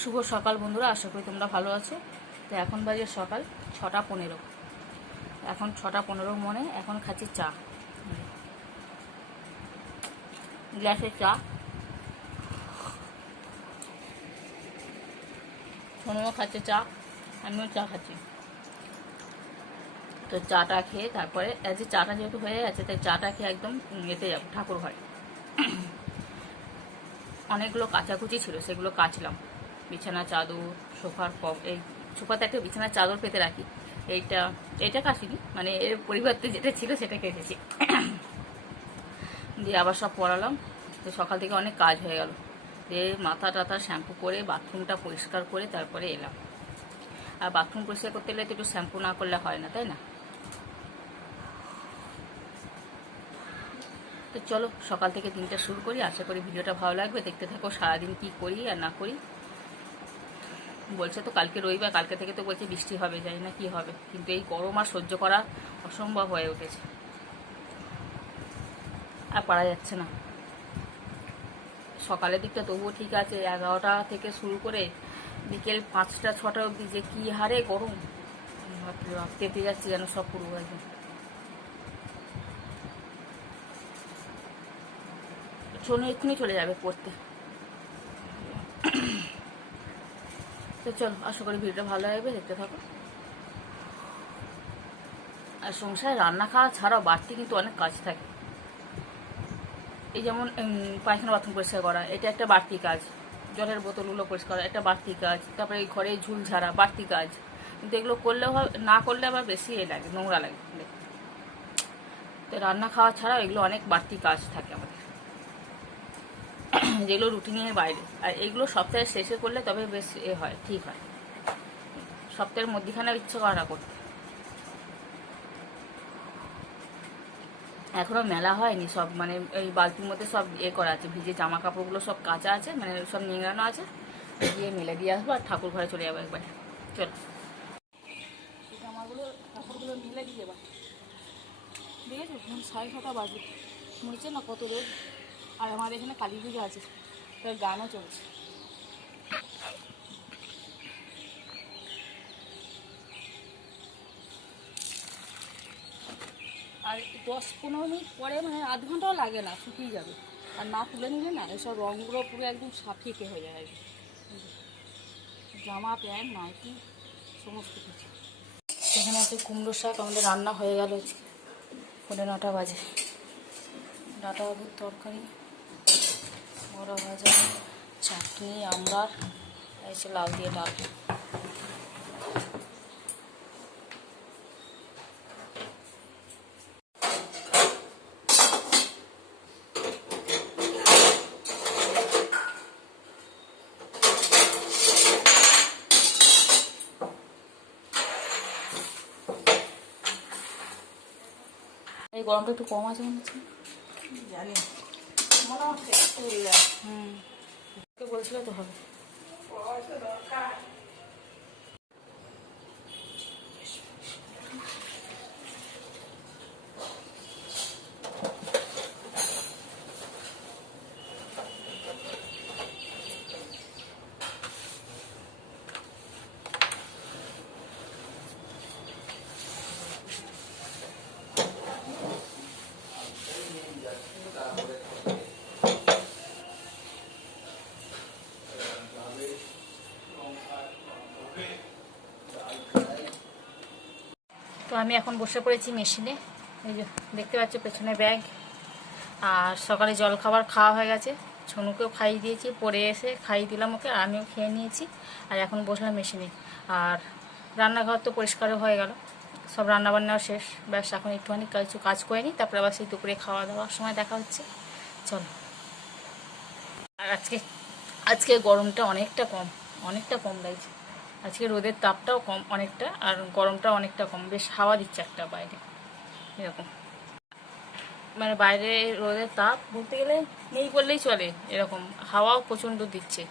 শুভ সকাল বন্ধুরা, আশা করি তোমরা ভালো আছো। তো এখন বাজে সকাল 6টা 15। এখন 6টা 15 মনে এখন খাচ্ছি চা, গ্লাসে চা। সোনুও খাচ্ছে চা, আমিও চা খাচ্ছি। তো চাটা খেয়ে তারপরে আজকে চাটা যেহেতু হয়ে গেছে, তাই চাটা খেয়ে একদম এতে যাবো ঠাকুর ঘরে। অনেকগুলো কাচাকুচি ছিল, সেগুলো কাচলাম। বিছানা চাদর, সোফার এই সোফাতে একটা বিছানার চাদর পেতে রাখি, এইটা কাচিনি, মানে এর পরিবর্তে যেটা ছিল সেটা কেটেছি। দিয়ে আবার সব পরালাম। তো সকাল থেকে অনেক কাজ হয়ে গেল। দিয়ে মাথা টাথা শ্যাম্পু করে বাথরুমটা পরিষ্কার করে তারপরে এলাম। আর বাথরুম পরিষ্কার করতে গেলে তো একটু শ্যাম্পু না করলে হয় না, তাই না? তো চলো সকাল থেকে দিনটা শুরু করি। আশা করি ভিডিওটা ভালো লাগবে, দেখতে থাকো সারাদিন কি করি আর না করি। বলছে তো কালকে রবিবার, কালকে থেকে তো বলছে বৃষ্টি হবে, জানি না কি হবে, কিন্তু এই গরম আর সহ্য করা অসম্ভব হয়ে উঠেছে, আর পারা যাচ্ছে না। সকালের দিকটা তবুও ঠিক আছে, 11টা থেকে শুরু করে বিকেল 5টা 6টা অবধি যে কী হারে গরম, কেঁপে যাচ্ছে যেন সব পুরো একদম। সোনু এক্ষুনি চলে যাবে পড়তে। তো চলো, আশা করি ভিডিওটা ভালো লাগবে, দেখতে থাকো। আর সংসারে রান্না খাওয়া ছাড়াও বাড়তি কিন্তু অনেক কাজ থাকে। এই যেমন পায়খানা বাথরুম পরিষ্কার করা, এটা একটা বাড়তি কাজ। জলের বোতলগুলো পরিষ্কার করা একটা বাড়তি কাজ। তারপরে ঘরে ঝুল ঝাড়া বাড়তি কাজ। কিন্তু এগুলো করলেও না করলে আবার বেশি লাগে, নোংরা লাগে। তো রান্না খাওয়া ছাড়াও এগুলো অনেক বাড়তি কাজ থাকে আমাদের, যেগুলো রুটিনের বাইরে। আর এগুলো সপ্তাহের শেষে করলে তবে বেশ হয়, ঠিক হয়। সপ্তাহের মধ্যখানে ইচ্ছে করে না করতে। এখনো মেলা হয়নি, সব মানে এই বালতির মধ্যে সব করা আছে, ভিজে জামা কাপড়গুলো সব কাঁচা আছে, মানে সব নিংড়ানো আছে। দিয়ে মেলে দিয়ে আসবো আর ঠাকুর ঘরে চলে যাবো একবারে। চলো জামাগুলো কাপড়গুলো মেলে দিয়ে যাবো। ঠিক আছে, 6:30 বাজে, মনে না কত রোদ। আর আমাদের এখানে কালী পুজো আছে, তার গানও চলছে। আর 10-15 মিনিট পরে, মানে আধ ঘন্টাও লাগে না, শুকিয়ে যাবে। আর না তুলে নিলে না এসব রঙগুলো পুরো একদম ফিকে হয়ে যায়। জামা প্যান্ট নাইটি সমস্ত কিছু। এখানে আছে কুমড়ো শাক, আমাদের রান্না হয়ে গেল। 9:30 বাজে। ডাঁটা আলুর তরকারি, বড়া ভাজা, চাটনি, আমড়ার, এসে লাউ দিয়ে ডাল। এই গরমটা একটু কম আছে মনে হচ্ছে, জানি মনে হচ্ছে বলছিল তো হবে। তো আমি এখন বসে পড়েছি মেশিনে। এই যে দেখতে পাচ্ছ পেছনে ব্যাগ। আর সকালে জল খাবার খাওয়া হয়ে গেছে, ছনুকেও খাইয়ে দিয়েছি, পরে এসে খাইয়ে দিলাম ওকে, আর আমিও খেয়ে নিয়েছি। আর এখন বসলাম মেশিনে। আর রান্নাঘর তো পরিষ্কারও হয়ে গেল, সব রান্নাবান্নাও শেষ। ব্যাস এখন একটুখানি কিছু কাজ করে নিই, তারপরে আবার সেই দুপুরে খাওয়া দাওয়ার সময় দেখা হচ্ছে। চলো। আর আজকে গরমটা অনেকটা কম লাগছে। আজকে রোদের তাপটাও কম অনেকটা, আর গরমটাও অনেকটা কম। বেশ হাওয়া দিচ্ছে একটা বাইরে, এরকম। মানে বাইরে রোদের তাপ বলতে গেলে নেই বললেই চলে, এরকম হাওয়াও প্রচণ্ড দিচ্ছে।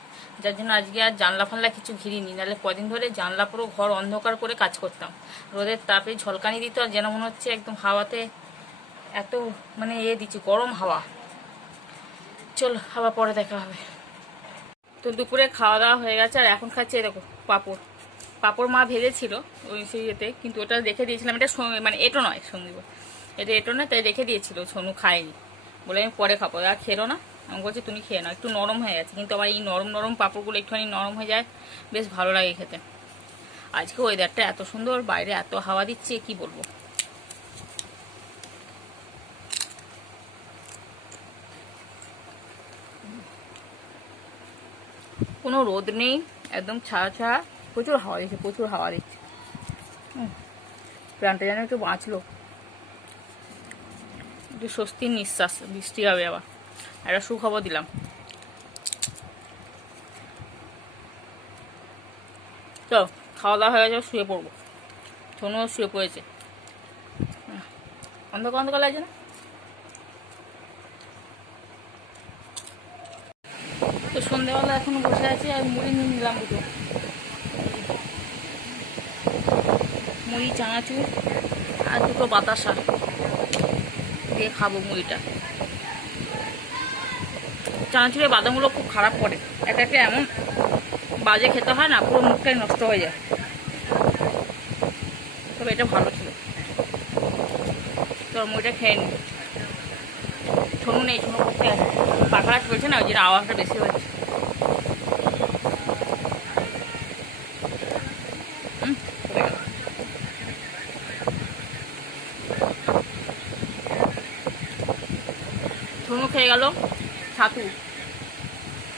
যার জন্য আজকে আর জানলা ফানলা কিছু ঘিরিনি, নাহলে কদিন ধরে জানলা পুরো ঘর অন্ধকার করে কাজ করতাম। রোদের তাপে ঝলকানি দিত, আর যেন মনে হচ্ছে একদম হাওয়াতে এত মানে দিচ্ছে, গরম হাওয়া। চল, আবার পরে দেখা হবে। তো দুপুরে খাওয়া দাওয়া হয়ে গেছে, আর এখন খাচ্ছে এরকম পাঁপড়। পাঁপড় মা ভেজেছিল ওই সেই ইয়েতে, কিন্তু ওটা রেখে দিয়েছিলাম। এটা মানে এটো নয় সঙ্গীব, এটা এটো নয়, তাই রেখে দিয়েছিল। সোনু খায়নি বলে আমি পরে খাবো, আর খেলো না। আমি বলছি তুমি খেয়ে নাও, একটু নরম হয়ে গেছে। কিন্তু আমার এই নরম নরম পাঁপড়গুলো একটুখানি নরম হয়ে যায়, বেশ ভালো লাগে খেতে। আজকে ওয়েদারটা এত সুন্দর, বাইরে এত হাওয়া দিচ্ছে কি বলবো। কোনো রোদ নেই, একদম ছাড়া ছাড়া, প্রচুর হাওয়া দিচ্ছে, প্রচুর হাওয়া দিচ্ছে। প্রাণটা যেন একটু বাঁচলো, একটু স্বস্তির নিঃশ্বাস। বৃষ্টি হবে আবার, একটা সুখবর দিলাম। তো খাওয়া দাওয়া হয়ে গেছে, শুয়ে পড়বো। সোনুও শুয়ে পড়েছে। অন্ধকার অন্ধকার লাগছে না? তো সন্ধ্যেবেলা এখনো বসে আছি, আর মুড়ি নিয়ে নিলাম দুটো, মুড়ি চানাচুর আর দুটো বাতাসা দিয়ে খাবো মুড়িটা। চানাচুরের বাদামগুলো খুব খারাপ করে, একটা একটা এমন বাজে খেতে হয় না, পুরো মুখটাই নষ্ট হয়ে যায়। তবে এটা ভালো ছিল, তো মুড়িটা খেয়ে নি। শুনুন এই শুনুন করতে আছে, পাখা চলছে না, ওই জন্য আওয়াজটা বেশি হচ্ছে। শুনু খেয়ে গেল ছাতু,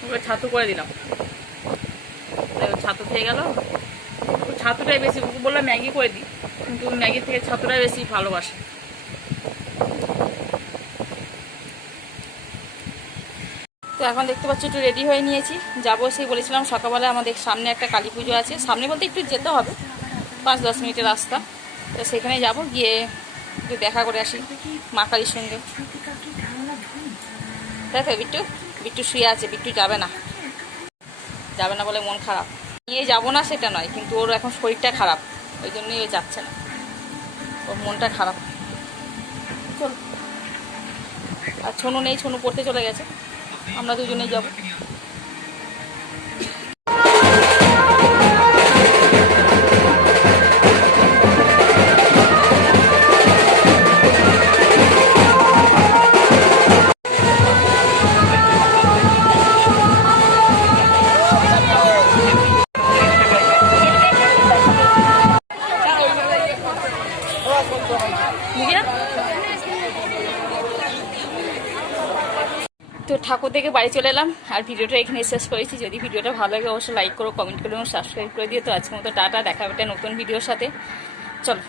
ওকে ছাতু করে দিলাম, ছাতু খেয়ে গেল। ছাতুটাই বেশি, বললাম ম্যাগি করে দিই, কিন্তু ম্যাগির থেকে ছাতুটাই বেশি ভালোবাসে। তো এখন দেখতে পাচ্ছি একটু রেডি হয়ে নিয়েছি, যাবো। সেই বলেছিলাম সকালবেলা আমাদের সামনে একটা কালী পুজো আছে, সামনে বলতে একটু যেতে হবে, 5-10 মিনিটের রাস্তা। তো সেখানে যাব, গিয়ে একটু দেখা করে আসি মা কালীর সঙ্গে। দেখো বিট্টু, বিট্টু শুয়ে আছে, বিট্টু যাবে না, যাবে না বলে মন খারাপ। নিয়ে যাবো না সেটা নয়, কিন্তু ওর এখন শরীরটা খারাপ, ওই জন্যই ও যাচ্ছে না, ওর মনটা খারাপ। চল, আর ছোনু নেই, ছোনু পড়তে চলে গেছে, আমরা দুজনেই যাবো। তো ঠাকুর থেকে বাড়ি চলে এলাম, আর ভিডিওটা এখানে শেষ করেছি। যদি ভিডিওটা ভালো লাগে অবশ্যই লাইক করো, কমেন্ট করো এবং সাবস্ক্রাইব করে দিও। তো আজকের মতো টাটা, দেখা হবে একটা নতুন ভিডিওর সাথে। চলো।